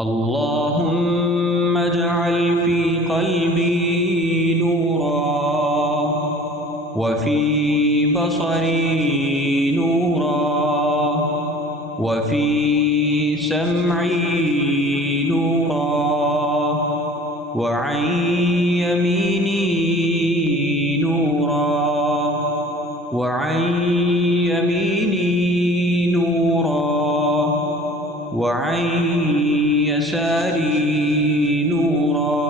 اللهم اجعل في قلبي نورا، وفي بصري نورا، وفي سمعي نورا، وعن يميني نورا، وعن يميني نورا، وعن يساري نورا،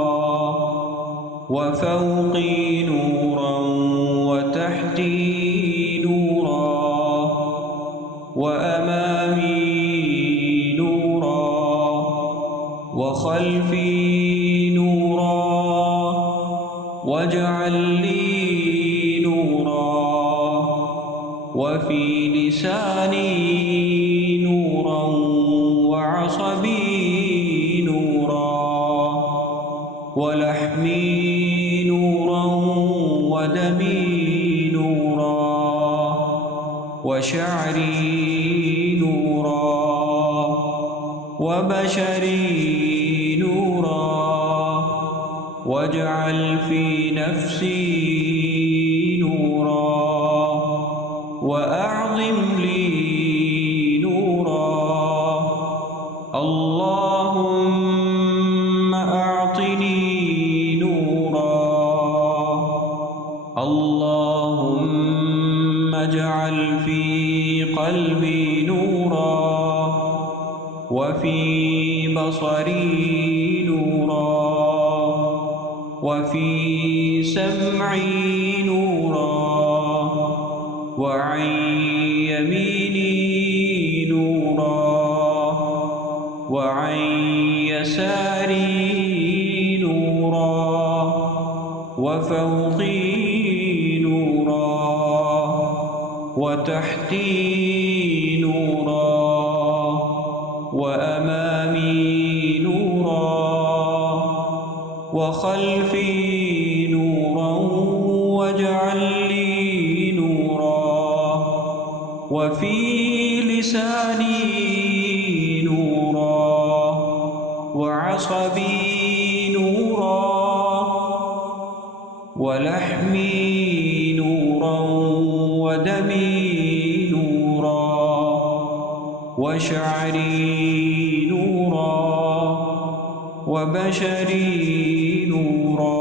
وفوقي نورا، وتحتي نورا، وأمامي نورا، وخلفي نورا، واجعل لي نورا، وفي لساني نورا، وعصبي نورا، ولحمي نورا، ودمي نورا، وشعري نورا، وبشري نورا، واجعل في نفسي نورا، وأعظم لي نورا. اللهم أعطني نورا، اللهم اجعل في قلبي نورا، وفي بصري نورا، وفي سمعي نورا، وعن يميني نورا، وعن يساري نورا، وفوقي نورا، وتحتي نورا، وأمامي نورا، وخلفي نورا، واجعل لي نورا، وفي لساني نورا، وعصبي نورا، ولحمي نورا، ودمي نورا، وشعري نورا، وبشري نورا،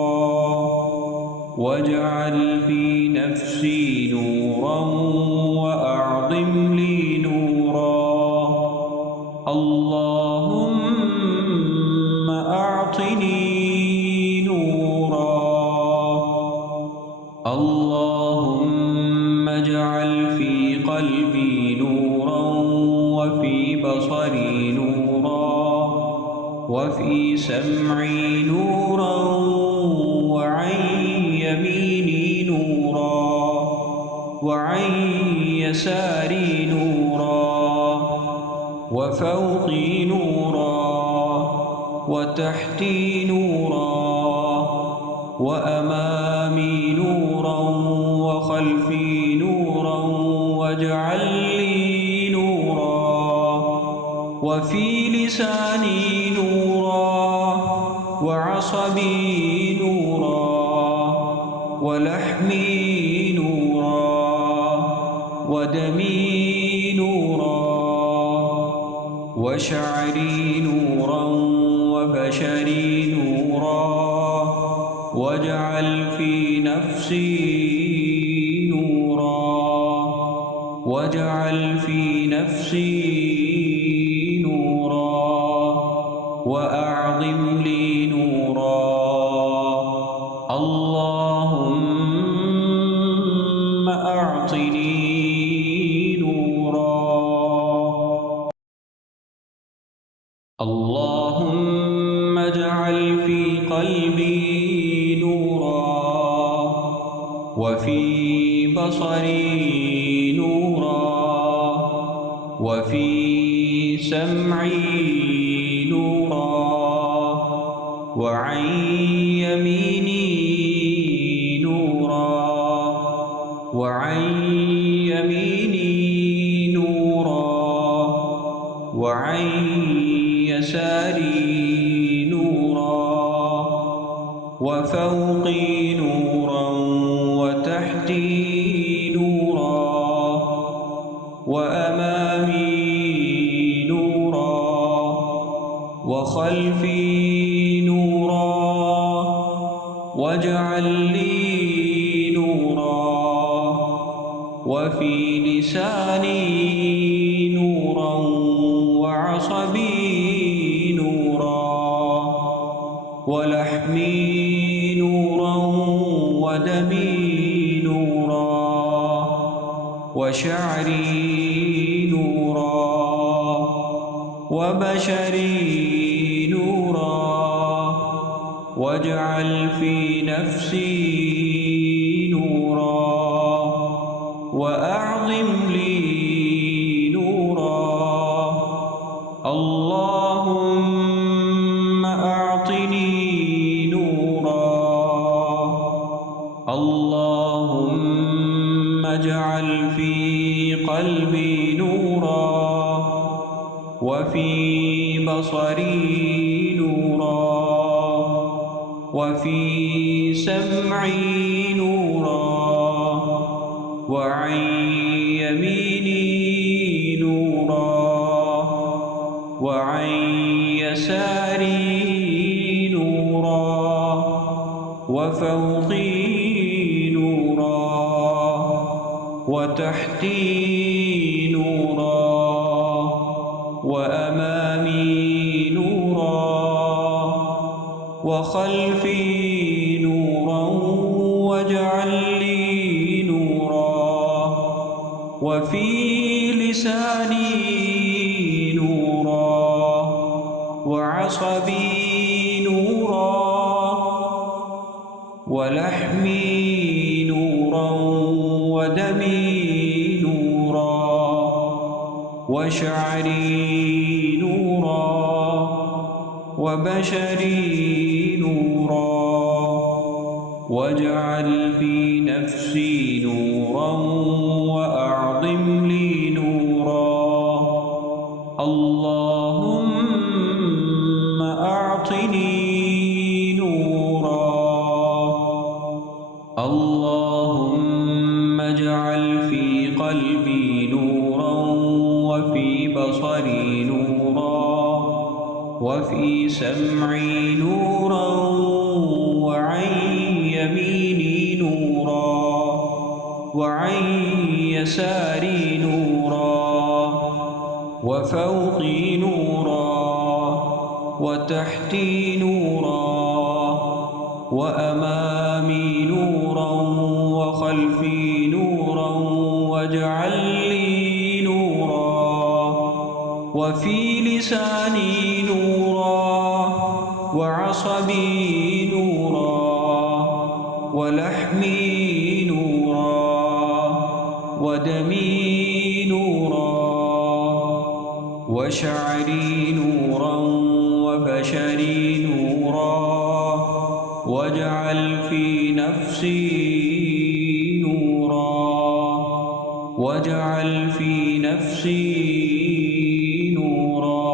واجعل في نفسي نورا، وأعظم لي نورا. اللهم أعطني نورا، اللهم اجعل في قلبي نورا، وفي بصري نورا، وفي سمعي نورا، وعن يميني نورا، وعن يساري نورا، وفوقي نورا، وتحتي نورا، وأمامي نورا، وخلفي نورا، واجعل لي نورا، وفي لساني نورا، وعصبي نورا، ولحمي نورا، ودمي نورا، وشعري نورا، وبشري نورا، واجعل في نفسي نورا، واجعل في نفسي نورا، وأعظم لي نورا. اللهم أعطني نورا. اللهم اجعل في قلبي نورا، وفي بصري نورا، وفي سمعي نورا، وعن يميني نورا، وعن يميني نورا، وعن يساري نورا وفوقي نورا وتحتي نورا وأمامي نورا وخلفي نورا واجعل لي نورا وفي لساني نورا وعصبي نورا ولحمي نورا ودمي نورا وشعري نورا وبشري نورا واجعل في نفسي نورا وأعظم لي نورا اللهم أعطني نورا اللهم اجعل في قلبي نورا وفي بصري نورا وفي سمعي نورا وعن يميني نورا وعن يساري نورا وفوقي نورا وتحتي نورا وأمامي نورا وخلفي نورا واجعل لي نورا وفي لساني نورا وعصبي نورا ولحمي نورا ودمي نورا وشعري نورا وبشري نورا واجعل في نفسي نورا وأعظم لي نورا اللهم أعطني نورا اللهم اجعل في قلبي نورا وفي بصري نورا وفي سمعي نورا وعن يميني نورا وعن يساري نورا وفوقي نورا وتحتي نورا وأمامي نورا وخلفي نورا واجعل لي نورا وفي لساني نورا وعصبي نورا ولحمي نورا ودمي نورا وشعري نورا وبشري نورا واجعل في نفسي نورا واجعل في نفسي نورا